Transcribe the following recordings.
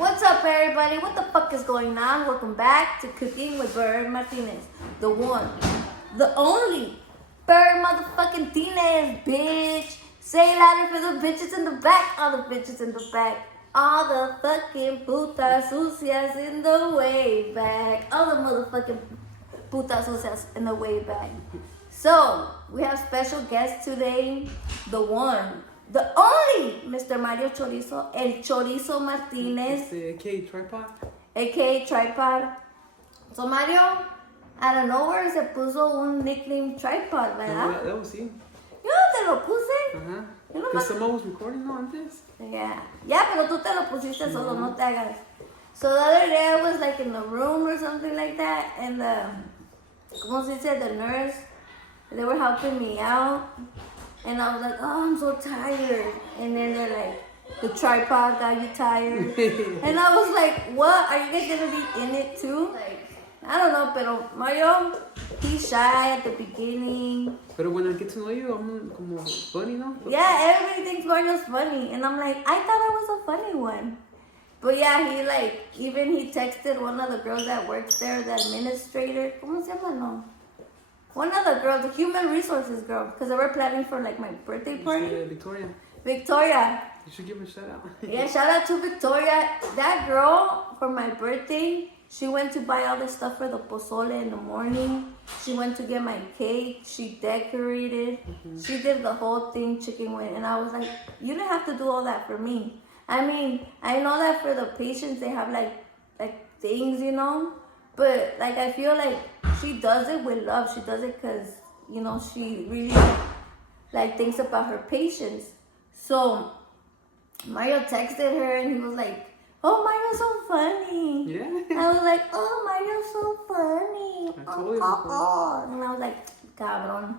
What's up, everybody? What the fuck is going on? Welcome back to Cooking with Bird Martinez. The one, the only Bird motherfucking Martinez, bitch. Say it louder for the bitches in the back. All the bitches in the back. All the fucking putas sucias in the way back. All the motherfucking putas sucias in the way back. So, we have special guest today. The one, the only Mr. Mario Chorizo, El Chorizo Martinez. A.K.A. Tripod. A.K.A. Tripod. So, Mario, out of nowhere, se puso un nickname Tripod, ¿verdad? That was him. Yo no te lo puse. Ajá. Yo Because nomás... someone was recording, no, antes. Yeah. Yeah, pero tú te lo pusiste solo, no te hagas. So, the other day, I was like in the room or something like that, and the, como se dice, the nurse, they were helping me out. And I was like, oh, I'm so tired. And then they're like, the tripod got you tired. And I was like, what? Are you guys going to be in it too? Like, I don't know, pero Mario, he's shy at the beginning. Pero when I get to know you, I'm como funny, no? Yeah, everybody thinks Mario's funny. And I'm like, I thought I was a funny one. But yeah, he like, even he texted one of the girls that works there, the administrator. ¿Cómo se llama? No. One of the girls, the human resources girl, because they were planning for like my birthday party. Victoria. Victoria. You should give her a shout out. Yeah, shout out to Victoria. That girl, for my birthday, she went to buy all the stuff for the pozole in the morning. She went to get my cake. She decorated. She did the whole thing, chicken wing. And I was like, you didn't have to do all that for me. I mean, I know that for the patients, they have like things, you know. But like, I feel like she does it with love. She does it because, you know, she really like thinks about her patients. So Mario texted her and he was like, oh, Mario's so funny. Yeah. I was like, oh, Mario's so funny. I totally was And I was like, cabrón.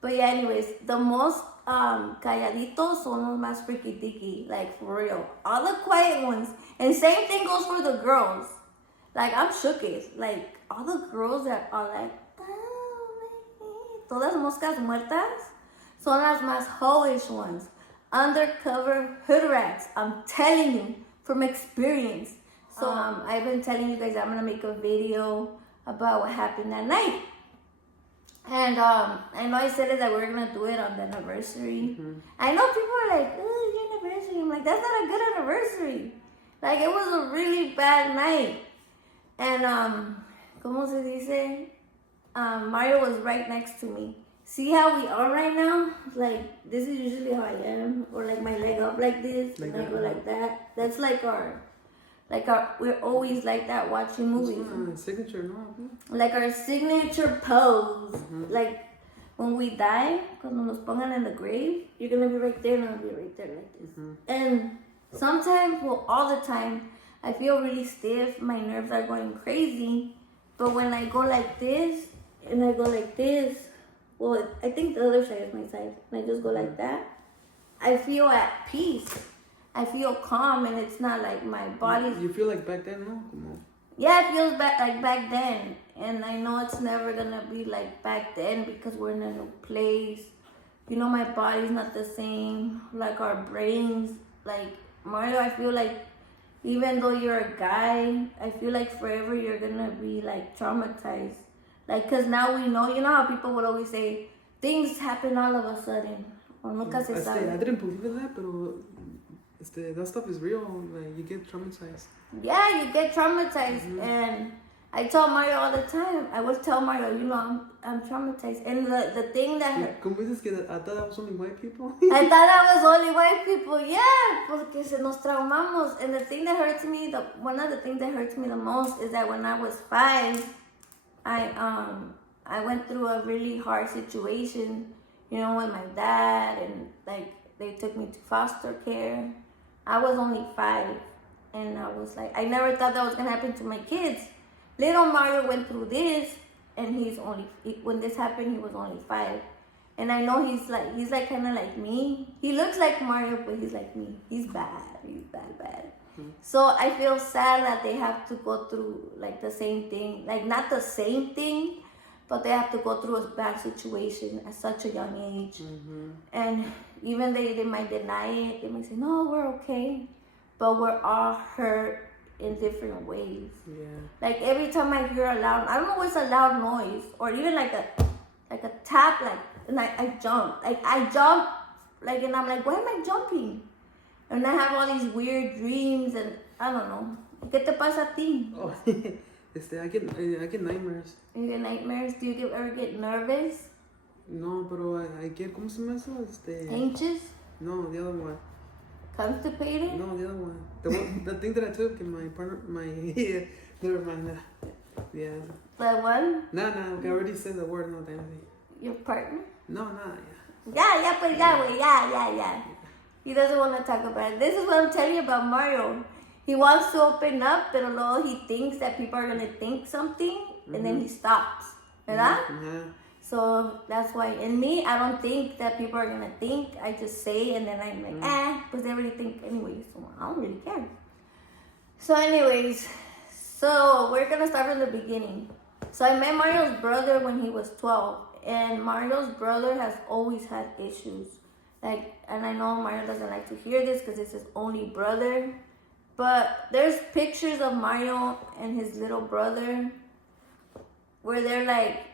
But yeah, anyways, the most calladitos son los más freaky dicky, like for real. All the quiet ones. And same thing goes for the girls. Like, I'm shooketh. Like, all the girls that are like, oh, todas moscas muertas son las más hoish ones. Undercover hood rats. I'm telling you from experience. So, I've been telling you guys I'm going to make a video about what happened that night. And I know I said it that we were going to do it on the anniversary. I know people are like, oh, your anniversary. I'm like, that's not a good anniversary. Like, it was a really bad night. And, ¿cómo se dice? Mario was right next to me. See how we are right now? Like, this is usually how I am. Or like my leg up like this. Like and I go like that. That's like our, we're always like that watching movies. Signature, no? Like our signature pose. Like, when we die, cuando nos pongan in the grave, you're going to be right there and I'll be right there like this. And sometimes, well, all the time, I feel really stiff. My nerves are going crazy. But when I go like this, and I go like this, well, I think the other side is my side. And I just go like that, I feel at peace. I feel calm, and it's not like my body. You feel like back then, no? Yeah, it feels like back then. And I know it's never going to be like back then because we're in a new place. You know, my body's not the same. Like our brains. Like, Mario, I feel like even though you're a guy, I feel like forever you're gonna be like traumatized. Like, cause now we know, you know how people would always say, things happen all of a sudden. O nunca se sabe. I didn't believe in that, but that stuff is real. Like, you get traumatized. Yeah, you get traumatized. And I tell Mario all the time. I would tell Mario, you know, I'm traumatized. And the thing that... ¿Cómo dices que I thought that was only white people? I thought that was only white people. Yeah, porque se nos traumamos. And the thing that hurts me, one of the things that hurts me the most is that when I was 5, I went through a really hard situation, you know, with my dad. And, like, they took me to foster care. I was only 5. And I was like, I never thought that was going to happen to my kids. Little Mario went through this, and when this happened, he was only 5. And I know he's like kind of like me. He looks like Mario, but he's like me. He's bad. He's bad. So I feel sad that they have to go through like the same thing. Like, not the same thing, but they have to go through a bad situation at such a young age. And even they might deny it. They might say, no, we're okay. But we're all hurt in different ways. Yeah. Like every time I hear a loud, I don't know what's a loud noise, or even like a tap, like, and I jump, like I jump, like, and I'm like, why am I jumping? And I have all these weird dreams, and I don't know. ¿Qué te pasa a ti? Oh, I get nightmares. You get nightmares? Do you ever get nervous? No, pero I get, ¿cómo se llama eso? Anxious? No, the other one. Constipated? No, the other one. The thing that I took in my partner, yeah, never mind. Yeah. The one? Nah, I already said the word, no, damn. Your partner? No, Yeah, but yeah. He doesn't want to talk about it. This is what I'm telling you about Mario. He wants to open up, but although he thinks that people are going to think something, and then he stops. ¿Verdad? Yeah. So that's why, in me, I don't think that people are going to think. I just say, and then I'm like, because they already think anyway, so I don't really care. So anyways, so we're going to start from the beginning. So I met Mario's brother when he was 12, and Mario's brother has always had issues. Like, and I know Mario doesn't like to hear this because it's his only brother, but there's pictures of Mario and his little brother where they're like,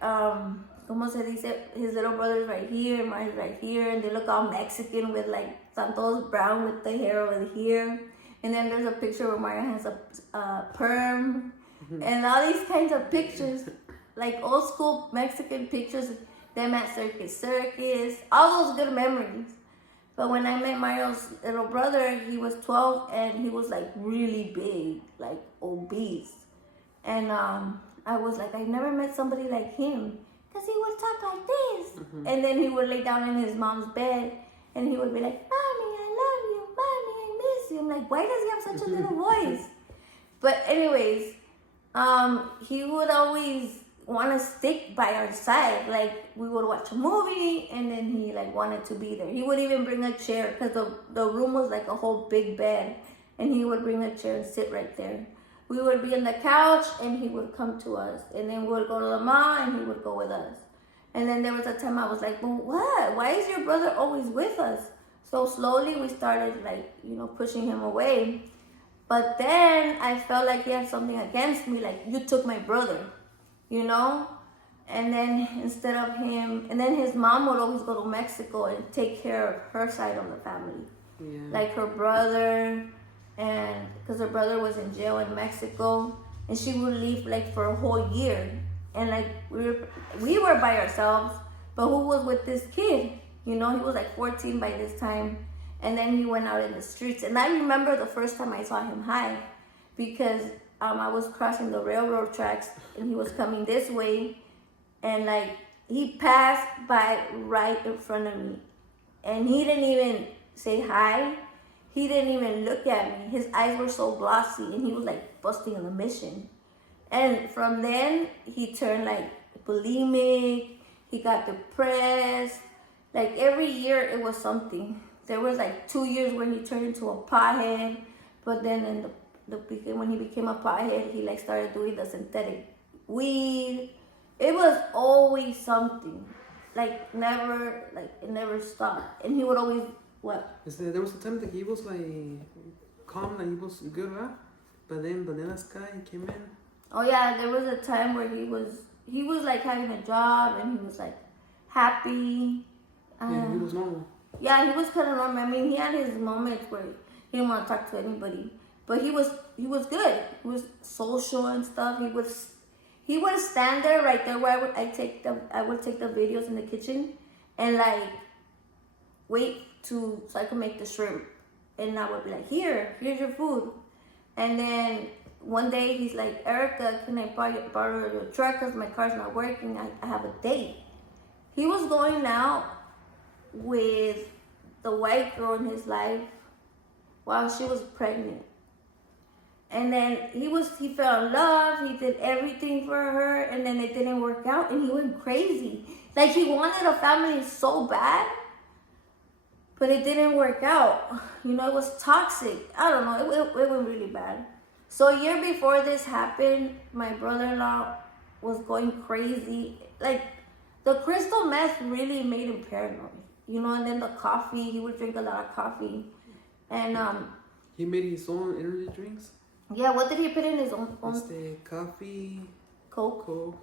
como se dice, his little brother's right here, Mario's right here, and they look all Mexican with like Santos brown with the hair over here. And then there's a picture where Mario has a perm, and all these kinds of pictures, like old school Mexican pictures, them at Circus, all those good memories. But when I met Mario's little brother, he was 12 and he was like really big, like obese. And I was like, I never met somebody like him, because he would talk like this. And then he would lay down in his mom's bed and he would be like, Mommy, I love you. Mommy, I miss you. I'm like, why does he have such a little voice? But anyways, he would always want to stick by our side. Like, we would watch a movie and then he like wanted to be there. He would even bring a chair, because the room was like a whole big bed, and he would bring a chair and sit right there. We would be on the couch and he would come to us, and then we would go to the mall and he would go with us. And then there was a time I was like, well, what? Why is your brother always with us? So slowly we started like, pushing him away. But then I felt like he had something against me, like, you took my brother, And then instead of him, and then his mom would always go to Mexico and take care of her side of the family. Yeah. Like her brother, and because her brother was in jail in Mexico, and she would leave like for a whole year. And like we were by ourselves, but who was with this kid? He was like 14 by this time. And then he went out in the streets. And I remember the first time I saw him high, because I was crossing the railroad tracks and he was coming this way, and like he passed by right in front of me, and he didn't even say hi. He didn't even look at me. His eyes were so glossy, and he was like busting on a mission. And from then he turned like bulimic. He got depressed. Like every year it was something. There was like 2 years when he turned into a pothead, but then when he became a pothead, he like started doing the synthetic weed. It was always something. Like it never stopped. And he would always, what? There was a time that he was like calm, like he was good, right? But then the next guy came in. Oh yeah, there was a time where he was like having a job and he was like happy. Yeah, he was normal. Yeah, he was kind of normal. I mean, he had his moments where he didn't want to talk to anybody, but he was good. He was social and stuff. He would stand there right there where I would take the videos in the kitchen and like wait so I could make the shrimp, and I would be like, here's your food. And then one day he's like, Erica, can I borrow your truck because my car's not working? I have a date. He was going out with the white girl in his life while she was pregnant. And then he fell in love, he did everything for her, and then it didn't work out, and he went crazy. Like, he wanted a family so bad, but it didn't work out. It was toxic. I don't know, it went really bad. So a year before this happened, my brother-in-law was going crazy. Like, the crystal meth really made him paranoid. And then the coffee, he would drink a lot of coffee. And he made his own energy drinks? Yeah, what did he put in his own Coffee, Coke?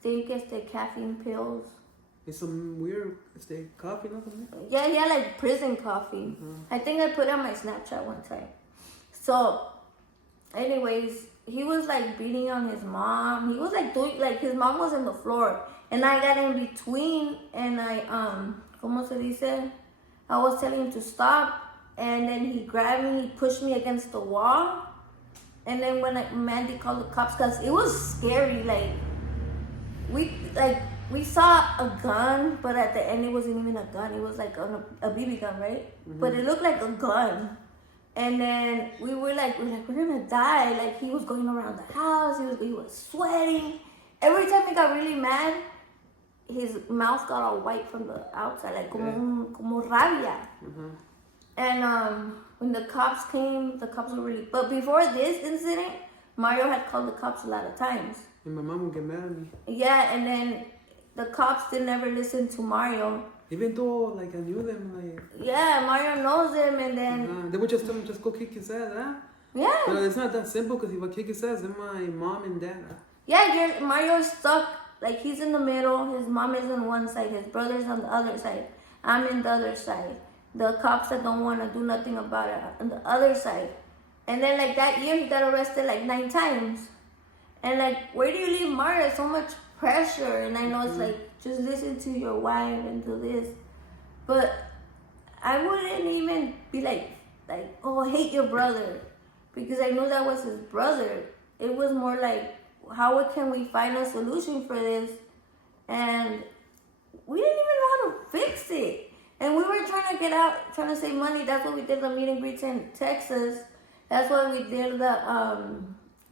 Think caffeine pills. It's some weird coffee, nothing. Yeah, he had like prison coffee. I think I put it on my Snapchat one time. So, anyways, he was like beating on his mom. He was like doing, like his mom was on the floor. And I got in between and I, ¿cómo se dice? I was telling him to stop. And then he grabbed me, he pushed me against the wall. And then when Mandy called the cops, because it was scary, we saw a gun, but at the end it wasn't even a gun. It was like a BB gun, right? But it looked like a gun. And then we're like, we're gonna die. Like he was going around the house. He was sweating. Every time he got really mad, his mouth got all white from the outside, like como rabia. And when the cops came, the cops were really. But before this incident, Mario had called the cops a lot of times. And my mom would get mad at me. Yeah, and then the cops didn't ever listen to Mario. Even though like I knew them, Yeah, Mario knows them, and then they would just tell him just go kick his ass, huh? Yeah. But it's not that simple because if I kick his ass, then my mom and dad. Yeah, Mario's stuck. Like he's in the middle. His mom is on one side. His brother's on the other side. I'm in the other side. The cops that don't want to do nothing about it on the other side. And then like that year, he got arrested like 9 times. And like, where do you leave Mario? So much pressure. And I know it's like, just listen to your wife and do this. But I wouldn't even be like, oh, hate your brother. Because I knew that was his brother. It was more like, how can we find a solution for this? And we didn't even know how to fix it. And we were trying to get out, trying to save money. That's what we did the meet and greets in Texas. That's why we did the,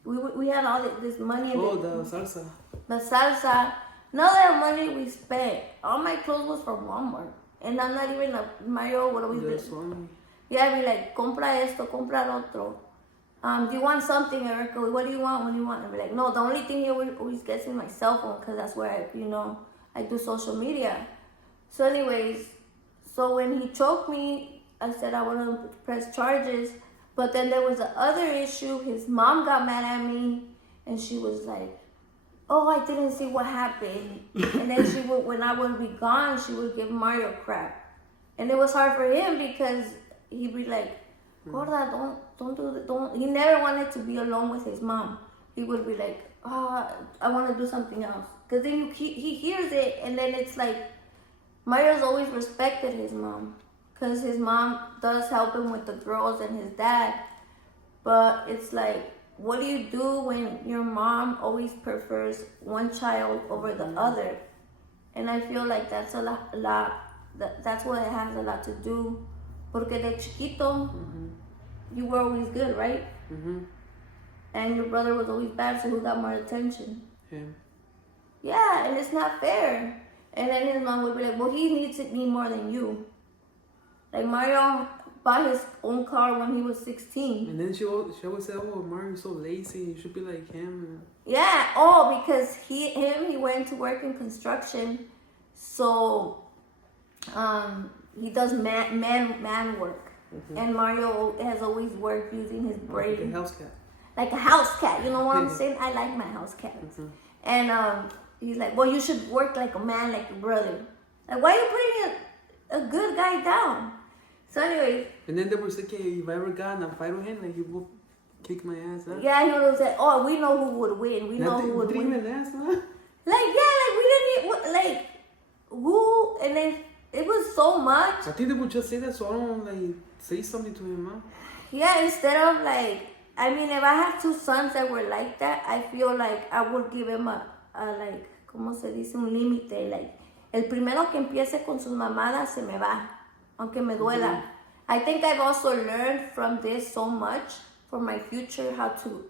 we had all this money. Oh, the salsa. The salsa. None of that money we spent. All my clothes was from Walmart. And I'm not even a Mario, what do we do? Yeah, I'd be like, compra esto, compra lo otro. Do you want something, Erica? What do you want? What do you want? I'd be like, no, the only thing he always gets is my cell phone because that's where I do social media. So anyways, so when he choked me, I said I want to press charges. But then there was the other issue. His mom got mad at me and she was like, oh, I didn't see what happened. And then she would, when I would be gone, she would give Mario crap. And it was hard for him because he'd be like, Gorda, don't do that. He never wanted to be alone with his mom. He would be like, oh, I want to do something else. Because then he hears it and then it's like, Mario's always respected his mom. Because his mom does help him with the girls and his dad. But it's like, what do you do when your mom always prefers one child over the other? And I feel like that's that's what it has a lot to do. Porque de chiquito, you were always good, right? And your brother was always bad, so who got more attention? Him. Yeah, and it's not fair. And then his mom would be like, well, he needs me more than you. Like Mario bought his own car when he was 16. And then she always said, oh, Mario's so lazy, you should be like him. Yeah, because he went to work in construction. So he does man work. And Mario has always worked using his brain. Like a house cat. Like a house cat, you know what I'm saying? I like my house cats. And he's like, well, you should work like a man, like your brother. Like, why are you putting a good guy down? So anyways. And then they were saying, if I ever got in a fight with him, like, he would kick my ass, huh? Yeah, he would say, oh, we know who would win. We know who would win. Even ass, huh? Like, yeah, like, we didn't need, like, who, and then it was so much. I think they would just say that so I don't, like, say something to him, huh? Yeah, instead of, like, I mean, if I had 2 sons that were like that, I feel like I would give him a like, ¿cómo se dice? Un límite, like, el primero que empiece con sus mamadas se me va, aunque me duela. I think I've also learned from this so much for my future, how to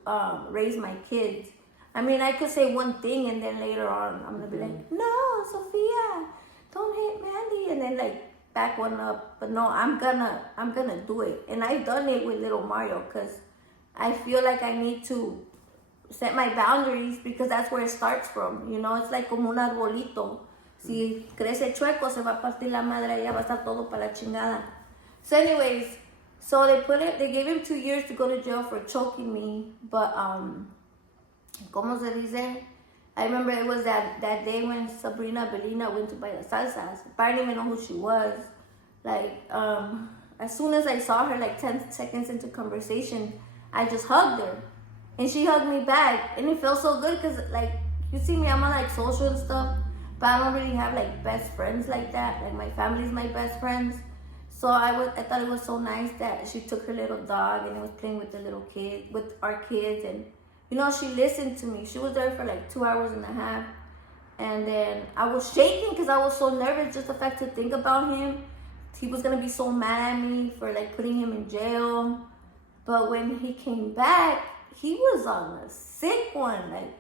raise my kids. I mean, I could say one thing and then later on, I'm gonna be like, no, Sophia, don't hit Mandy, and then like back one up. But no, I'm gonna do it, and I've done it with little Mario because I feel like I need to set my boundaries because that's where it starts from. You know, it's like como un arbolito. Si crece chueco, se va a partir la madre, ya va a estar todo para la chingada. So anyways, So they gave him 2 years to go to jail for choking me. But ¿cómo se dice? I remember it was that day when Sabrina Belina went to buy the salsas. I didn't even know who she was. Like, as soon as I saw her, like 10 seconds into conversation, I just hugged her. And she hugged me back. And it felt so good because, like, you see me, I'm on, like, social and stuff. But I don't really have, like, best friends like that. Like, my family's my best friends. So I thought it was so nice that she took her little dog and was playing with the little kid, with our kids. And, you know, she listened to me. She was there for, like, 2 hours and a half. And then I was shaking because I was so nervous, just the fact to think about him. He was going to be so mad at me for, like, putting him in jail. But when he came back, he was on a sick one. Like,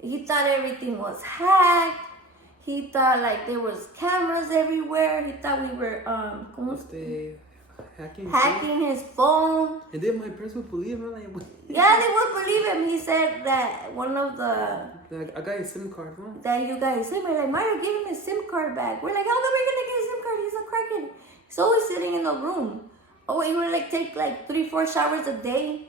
he thought everything was hacked. He thought, like, there was cameras everywhere. He thought we were, hacking his phone. And then my parents would believe him. Like, yeah, they would believe him. He said that one of the... I got his SIM card, huh? That you guys said, we're like, Mario, give him his SIM card back. We're like, how come we're going to get his SIM card? He's a crackhead. He's always sitting in the room. Oh, he would, like, take, like, 3-4 showers a day.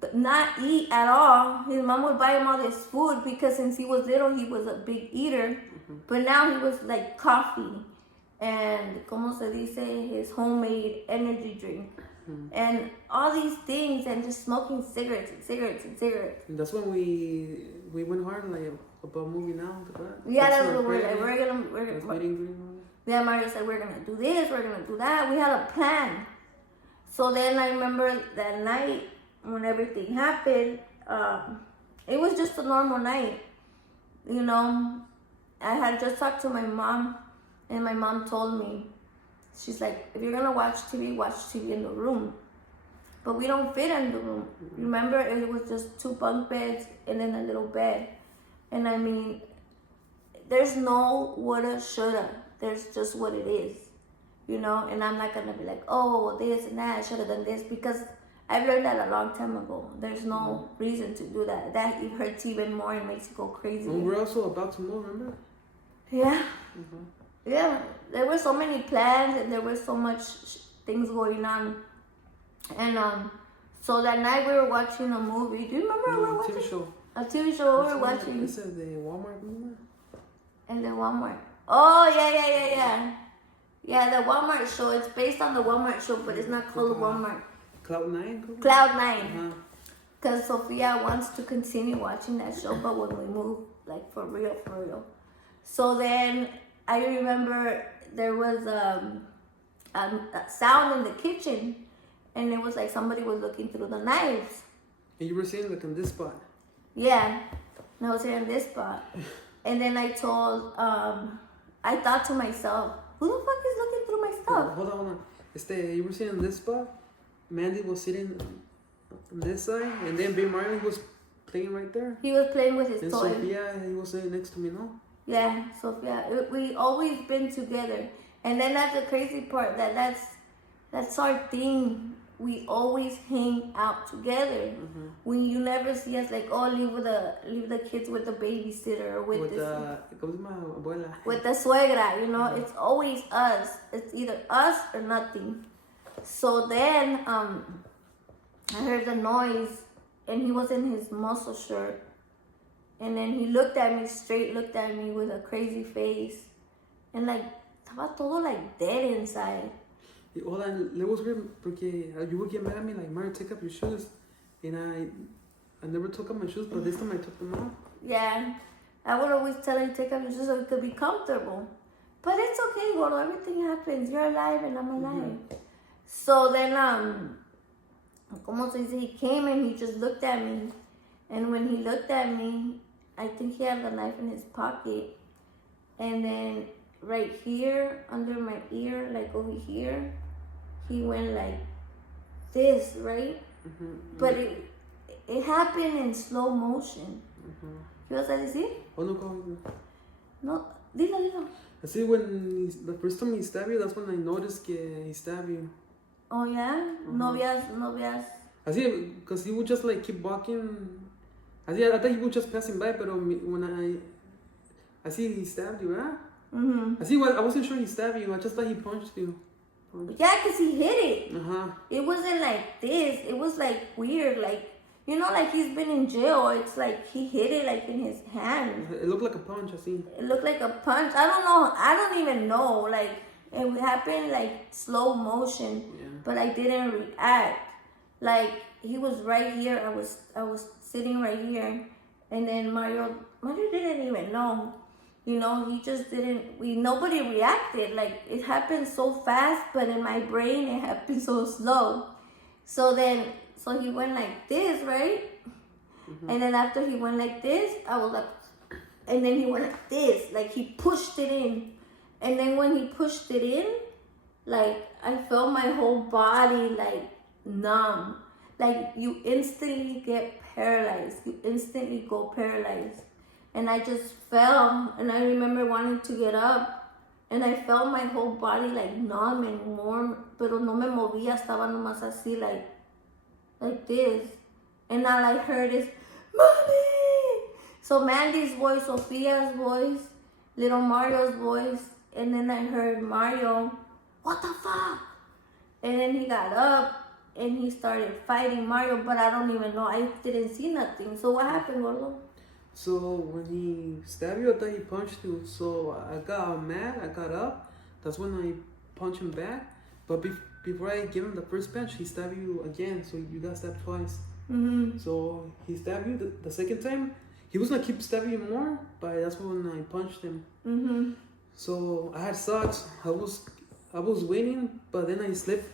But not eat at all. His mom would buy him all this food because since he was little, he was a big eater. But now he was like coffee and, como se dice, his homemade energy drink. And all these things and just smoking cigarettes. And that's when we went hard, like, about moving out. Yeah, that's what we're gonna. Yeah, Mario said, we're gonna do this, we're gonna do that. We had a plan. So then I remember that night, when everything happened, it was just a normal night. You know, I had just talked to my mom, and my mom told me, she's like, if you're gonna watch TV in the room. But we don't fit in the room. Remember, it was just 2 bunk beds and then a little bed. And I mean, there's no woulda, shoulda. There's just what it is, you know? And I'm not gonna be like, oh, well, this and that, I should have done this, because I've learned that a long time ago. There's no reason to do that. That it hurts even more and makes you go crazy. And we're also about to move, remember? Yeah. Yeah. There were so many plans and there was so much things going on. And so that night we were watching a movie. Do you remember what we were watching? TV show. A TV show we were watching. This is the Walmart, remember? And the Walmart. Oh, yeah. Yeah, the Walmart show. It's based on the Walmart show, but it's not called Walmart. Cloud9? Cloud9. Because Sophia wants to continue watching that show, but when we move, like, for real. So then I remember there was a sound in the kitchen, and it was like somebody was looking through the knives. And you were saying, like, on this spot? Yeah, and I was here in this spot. And then I told, I thought to myself, who the fuck is looking through my stuff? Hold on. You were saying on this spot? Mandy was sitting on this side, and then Baby Mario was playing right there. He was playing with his toy. And Sophia, he was sitting next to me, no? Yeah, Sophia. We always been together, and then that's the crazy part. That's our thing. We always hang out together. When you never see us like, oh, leave the kids with the babysitter or with the suegra. You know, it's always us. It's either us or nothing. So then I heard the noise, and he was in his muscle shirt. And then he looked at me with a crazy face. And like, estaba todo like dead inside. Hold on, it was weird porque you would get mad at me like, Mario, take off your shoes. And I never took off my shoes, but this time I took them off. Yeah, I would always tell him to take off your shoes so it could be comfortable. But it's okay, Gordo, everything happens. You're alive and I'm alive. So then, como se dice, he came and he just looked at me. And when he looked at me, I think he had the knife in his pocket. And then right here, under my ear, like over here, he went like this, right? But it happened in slow motion. ¿Qué vas a decir? Oh, no. No, dilo. Así, when the first time he stabbed you, that's when I noticed que he stabbed you. Oh, yeah? Novias. Así, because he would just like keep walking. Así, I thought he was just passing by, but when I see he stabbed you, right? Así, I wasn't sure he stabbed you. I just thought he punched you. Yeah, because he hit it. Uh-huh. It wasn't like this. It was like weird. Like, you know, like he's been in jail. It's like he hit it like in his hand. It looked like a punch, I seen. It looked like a punch. I don't know. I don't even know. Like, it happened like slow motion. Yeah. But I didn't react. Like, he was right here. I was sitting right here. And then Mario didn't even know. You know, he just didn't, nobody reacted. Like, it happened so fast, but in my brain, it happened so slow. So he went like this, right? Mm-hmm. And then after he went like this, I was like, and then he went like this. Like, he pushed it in. And then when he pushed it in, like, I felt my whole body, like, numb. Like, you instantly get paralyzed. You instantly go paralyzed. And I just fell, and I remember wanting to get up, and I felt my whole body like numb and warm, pero no me movía, estaba nomás así like this. And all I heard is, Mommy! So Mandy's voice, Sophia's voice, little Mario's voice, and then I heard Mario, what the fuck? And then he got up, and he started fighting Mario, but I don't even know, I didn't see nothing. So what happened, Gordo? So when he stabbed you, I thought he punched you. So I got mad. I got up. That's when I punched him back. But before I give him the first punch, he stabbed you again. So you got stabbed twice. Mm-hmm. So he stabbed you the second time. He was gonna keep stabbing you more, but that's when I punched him. Mm-hmm. So I had socks. I was waiting, but then I slipped.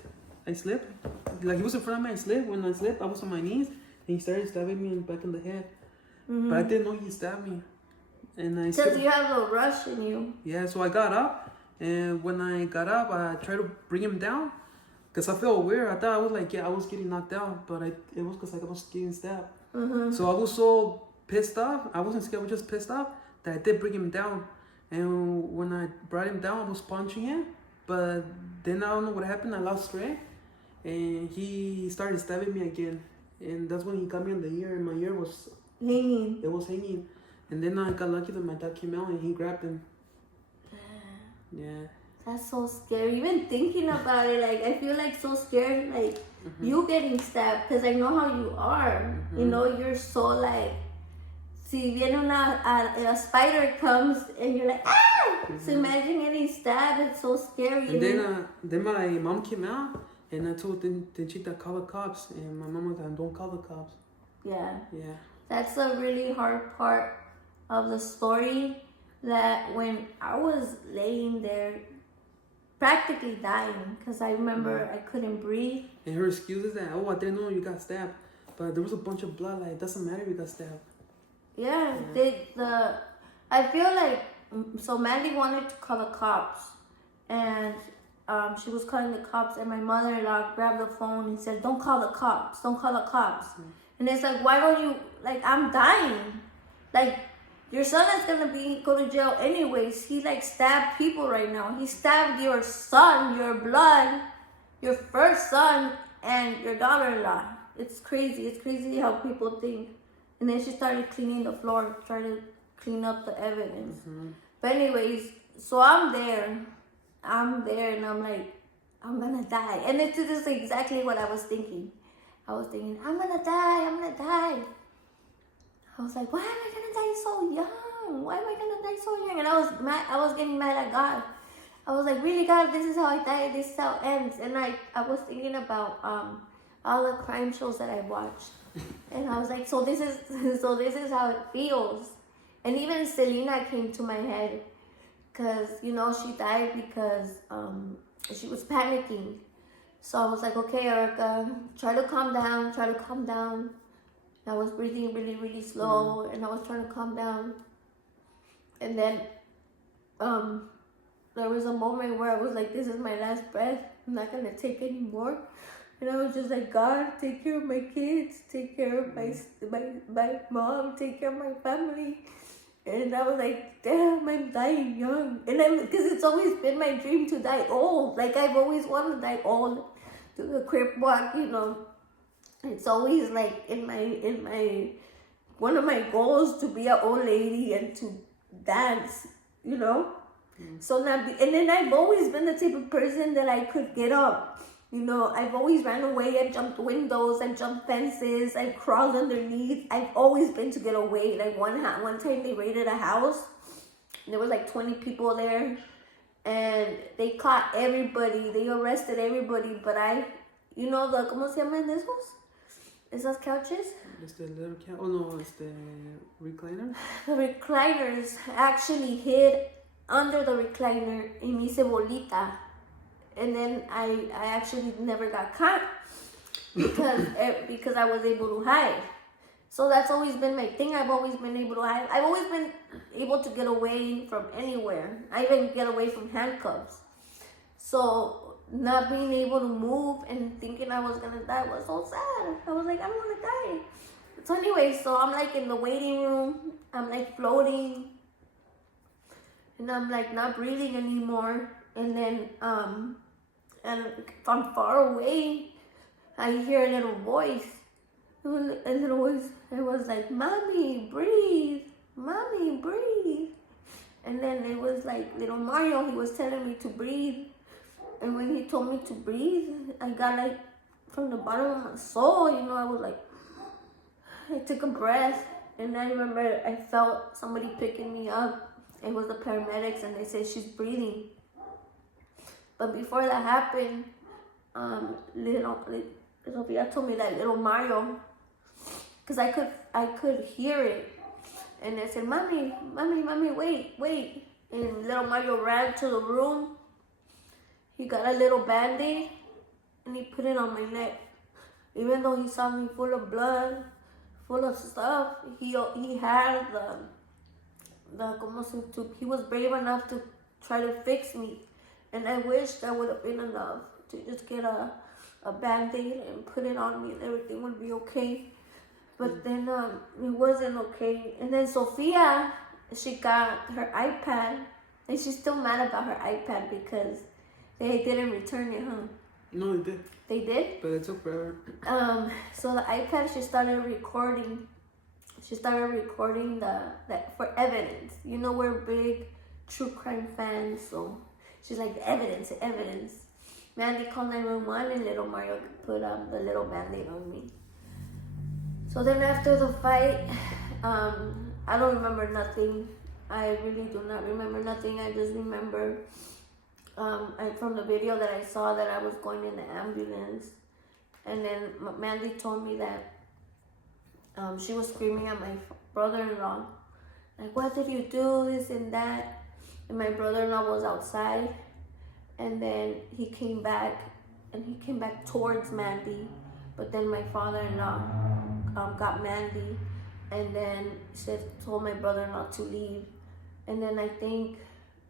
Like he was in front of me. I slipped. When I slipped, I was on my knees, and he started stabbing me back in the head. Mm-hmm. But I didn't know he stabbed me. And I because you have a rush in you. Yeah, so I got up. And when I got up, I tried to bring him down. Because I felt weird. I thought I was like, I was getting knocked out. But it was because I was getting stabbed. Mm-hmm. So I was so pissed off. I wasn't scared. I was just pissed off that I did bring him down. And when I brought him down, I was punching him. But then I don't know what happened. I lost strength. And he started stabbing me again. And that's when he got me on the ear. And my ear was... hanging. It was hanging. And then I got lucky that my dad came out and he grabbed him. Yeah. That's so scary. Even thinking about it, like, I feel like so scared, like, mm-hmm. you getting stabbed, because I know how you are. Mm-hmm. You know, you're so like, si viene a spider comes and you're like, ah! Mm-hmm. So imagine getting stabbed, it's so scary. And then my mom came out and I told Tinchita, call the cops. And my mom was like, don't call the cops. Yeah. Yeah. That's a really hard part of the story, that when I was laying there practically dying, because I remember I couldn't breathe. And her excuse is that, I didn't know you got stabbed. But there was a bunch of blood, like, it doesn't matter if you got stabbed. Yeah. I feel like, so Mandy wanted to call the cops, and she was calling the cops, and my mother-in-law grabbed the phone and said, don't call the cops. Mm-hmm. And it's like, why don't you, like, I'm dying. Like, your son is going to go to jail anyways. He, like, stabbed people right now. He stabbed your son, your blood, your first son, and your daughter-in-law. It's crazy. It's crazy how people think. And then she started cleaning the floor, trying to clean up the evidence. Mm-hmm. But anyways, so I'm there, and I'm like, I'm going to die. And this is exactly what I was thinking. I was thinking, I'm gonna die. I was like, why am I gonna die so young? Why am I gonna die so young? And I was mad. I was getting mad at God. I was like, really, God, this is how I die. This is how it ends. And I was thinking about all the crime shows that I watched, and I was like, so this is how it feels. And even Selena came to my head, because you know she died because she was panicking. So I was like, okay, Erica, try to calm down. And I was breathing really, really slow, and I was trying to calm down. And then there was a moment where I was like, this is my last breath. I'm not going to take any more. And I was just like, God, take care of my kids. Take care of my mom. Take care of my family. And I was like, damn, I'm dying young. And because it's always been my dream to die old. Like, I've always wanted to die old. Do the crip walk, you know. It's always like in my one of my goals to be an old lady and to dance, you know. So now, and then I've always been the type of person that I could get up. You know, I've always ran away. I jumped windows. I jumped fences. I crawled underneath. I've always been to get away. Like one time they raided a house. There was like 20 people there. And they caught everybody. They arrested everybody. But you know, ¿cómo se llaman esos? Esas couches? It's the little couch. Oh no, it's the recliner. The recliners actually hid under the recliner y me hice bolita. And then I actually never got caught because I was able to hide. So that's always been my thing. I've always been able to hide. I've always been able to get away from anywhere. I even get away from handcuffs. So not being able to move and thinking I was gonna die was so sad. I was like, I don't want to die. So anyway, so I'm like in the waiting room. I'm like floating. And I'm like not breathing anymore. And then and from far away, I hear a little voice. A little voice. It was like, Mommy, breathe. Mommy, breathe. And then it was like little Mario. He was telling me to breathe. And when he told me to breathe, I got like from the bottom of my soul, you know, I was like, I took a breath. And I remember I felt somebody picking me up. It was the paramedics, and they said she's breathing. But before that happened, Sophia told me that little Mario, because I could hear it, and I said, Mommy, wait. And little Mario ran to the room. He got a little Band-Aid, and he put it on my neck. Even though he saw me full of blood, full of stuff, he had he was brave enough to try to fix me. And I wish that would have been enough to just get a Band-Aid and put it on me and everything would be okay. But then it wasn't okay. And then Sophia, she got her iPad, and she's still mad about her iPad because they didn't return it, huh? No, they did. They did? But it took forever. So the iPad, she started recording that for evidence. You know, we're big true crime fans, so she's like, evidence. Mandy called 911 and little Mario put the little Band-Aid on me. So then after the fight, I don't remember nothing. I really do not remember nothing. I just remember from the video that I saw that I was going in the ambulance. And then Mandy told me that she was screaming at my brother-in-law. Like, what did you do, this and that? And my brother-in-law was outside. And then he came back towards Mandy. But then my father-in-law got Mandy. And then told my brother-in-law to leave. And then I think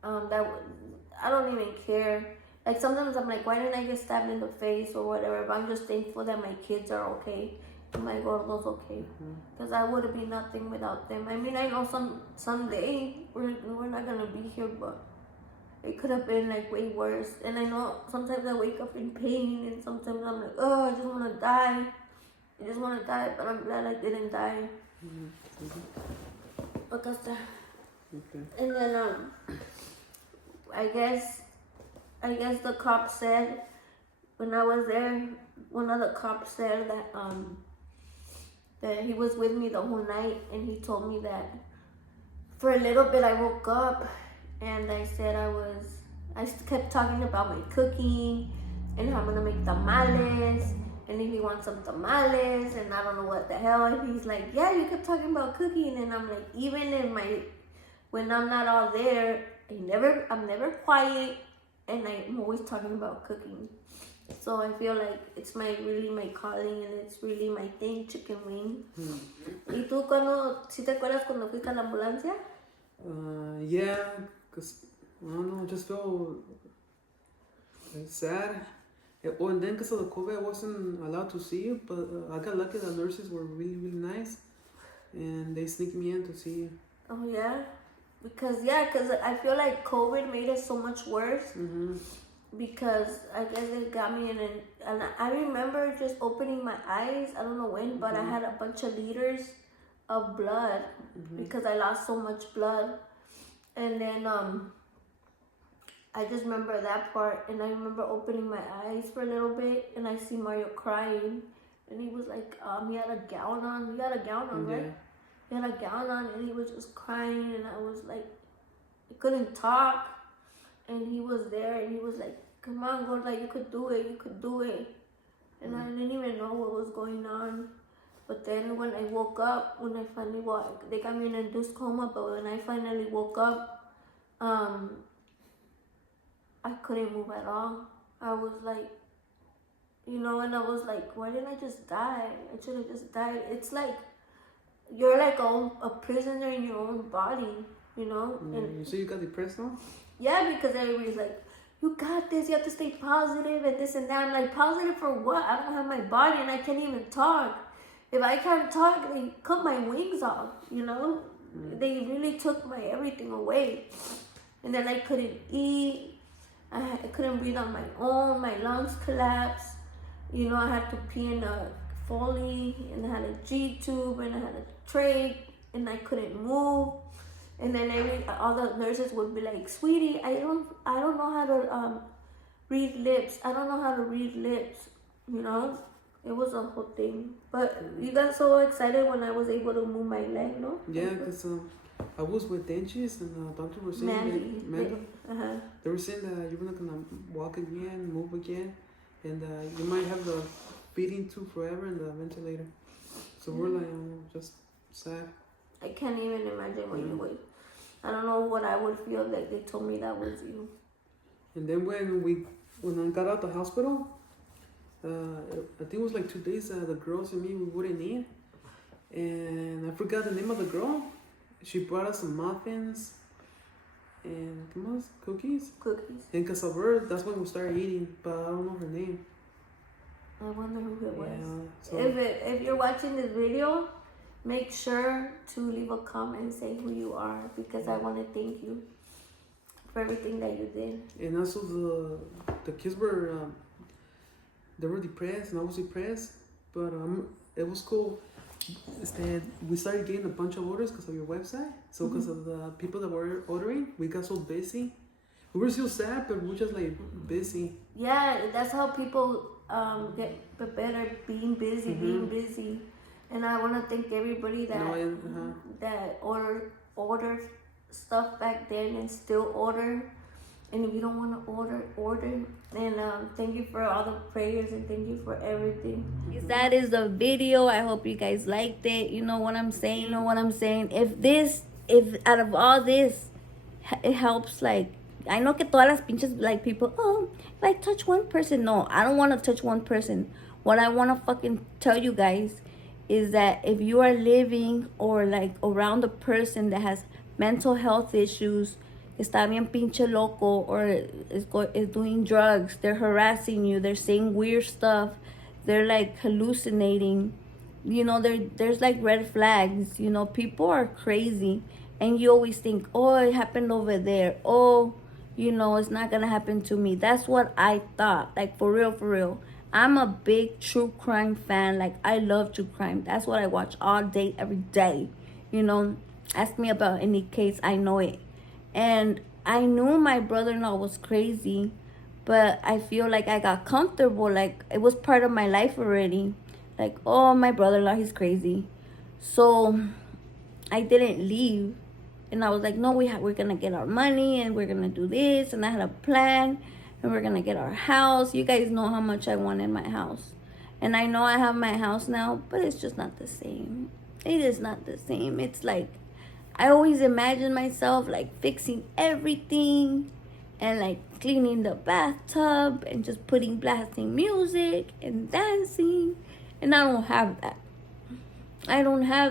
I don't even care. Like sometimes I'm like, why didn't I get stabbed in the face or whatever? But I'm just thankful that my kids are okay. And my gordo's okay. Because I would have been nothing without them. I mean, I know someday we're not going to be here, but it could have been like way worse. And I know sometimes I wake up in pain and sometimes I'm like, oh, I just want to die. But I'm glad I didn't die. Okay. And then I guess the cop said, when I was there, one of the cops said that he was with me the whole night, and he told me that for a little bit I woke up and I said I kept talking about my cooking and how I'm gonna make tamales, and if he wants some tamales, and I don't know what the hell, and he's like, yeah, you kept talking about cooking, and I'm like, even when I'm not all there, I'm never quiet, and I'm always talking about cooking. So I feel like it's really my calling, and it's really my thing, chicken wing. ¿Y tú si te acuerdas cuando fuiste a la ambulancia? Yeah, because I don't know, I just felt sad. And then because of the COVID, I wasn't allowed to see you, but I got lucky. The nurses were really, really nice, and they sneaked me in to see you. Oh yeah, because I feel like COVID made it so much worse. Because I guess it got me in, and I remember just opening my eyes. I don't know when, but I had a bunch of liters of blood because I lost so much blood. And then I just remember that part, and I remember opening my eyes for a little bit, and I see Mario crying, and he was like, he had a gown on. He had a gown on, right? He had a gown on, and he was just crying, and I was like, I couldn't talk, and he was there, and he was like, come on, Gorda, you could do it, you could do it. And I didn't even know what was going on. But then when I woke up, when I finally woke, they got me in an induced coma, but when I finally woke up, I couldn't move at all. I was like, you know, and I was like, why didn't I just die? I should have just died. It's like, you're like a prisoner in your own body, you know? And so you got depressed now? yeah, because everybody's like, you got this, you have to stay positive and this and that. I'm like, positive for what? I don't have my body and I can't even talk. If I can't talk, they cut my wings off, you know? They really took my everything away. And then I couldn't eat. I couldn't breathe on my own. My lungs collapsed. You know, I had to pee in a Foley, and I had a G-tube, and I had a trach, and I couldn't move. And then all the nurses would be like, sweetie, I don't know how to read lips. I don't know how to read lips, you know? It was a whole thing. But you got so excited when I was able to move my leg, no? Yeah, because I was with dentists, and the doctor was saying Mandy. They were saying that you're not going to walk again, move again, and you might have the feeding tube forever and the ventilator. So we're like, just sad. I can't even imagine what you would. I don't know what I would feel like they told me that was you. And then when I got out the hospital, I think it was like 2 days, the girls and me, we wouldn't eat. And I forgot the name of the girl. She brought us some muffins and cookies. And because of her, that's when we started eating, but I don't know her name. I wonder who it was. So If you're watching this video, make sure to leave a comment and say who you are, because I want to thank you for everything that you did. And also the kids were they were depressed, and I was depressed, but it was cool. Instead, we started getting a bunch of orders because of your website. So because of the people that were ordering, we got so busy. We were still sad, but we were just like busy. Yeah, that's how people get better, being busy. And I want to thank everybody that ordered stuff back then and still order. And if you don't want to order. And thank you for all the prayers, and thank you for everything. That is the video. I hope you guys liked it. You know what I'm saying? If out of all this, it helps, like, I know que todas las pinches, like, people, if I touch one person. No, I don't want to touch one person. What I want to fucking tell you guys is that if you are living or like around a person that has mental health issues, está bien pinche loco, or is doing drugs, they're harassing you, they're saying weird stuff, they're like hallucinating, you know, there's like red flags, you know, people are crazy, and you always think, oh, it happened over there, oh, you know, it's not gonna happen to me. That's what I thought, like, for real. I'm a big true crime fan. Like, I love true crime. That's what I watch all day, every day, you know. Ask me about any case, I know it. And I knew my brother-in-law was crazy, but I feel like I got comfortable. Like, it was part of my life already. Like, oh, my brother-in-law, he's crazy. So I didn't leave. And I was like, no, we're going to get our money, and we're going to do this. And I had a plan, and we're going to get our house. You guys know how much I wanted my house. And I know I have my house now, but it's just not the same. It is not the same. It's like, I always imagine myself like fixing everything and like cleaning the bathtub and just blasting music and dancing. And I don't have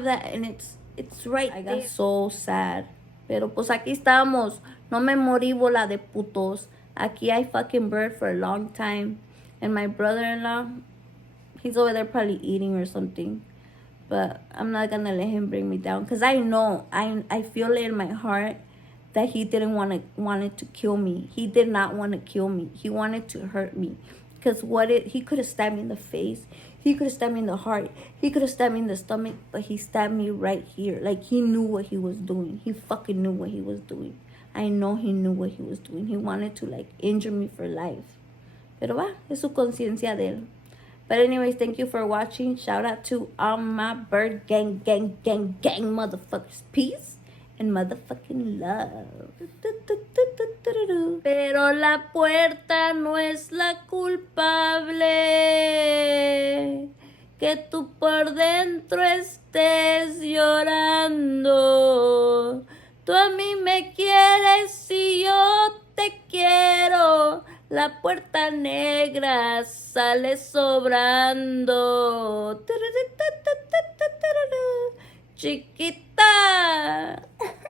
that. And it's right. I got so sad. Pero pues aquí estamos. No me morí, bola de putos. Aquí I fucking bird for a long time. And my brother-in-law, he's over there probably eating or something. But I'm not going to let him bring me down. Because I know, I feel it in my heart that he didn't wanted to kill me. He did not want to kill me. He wanted to hurt me. Because he could have stabbed me in the face. He could have stabbed me in the heart. He could have stabbed me in the stomach. But he stabbed me right here. Like, he knew what he was doing. He fucking knew what he was doing. I know he knew what he was doing. He wanted to like injure me for life. Pero va, es su conciencia de él. But anyways, thank you for watching. Shout out to all my bird gang motherfuckers. Peace and motherfucking love. Pero la puerta no es la culpable. Que tú por dentro estés llorando. Tú a mí me quieres y yo te quiero. La puerta negra sale sobrando. Chiquita.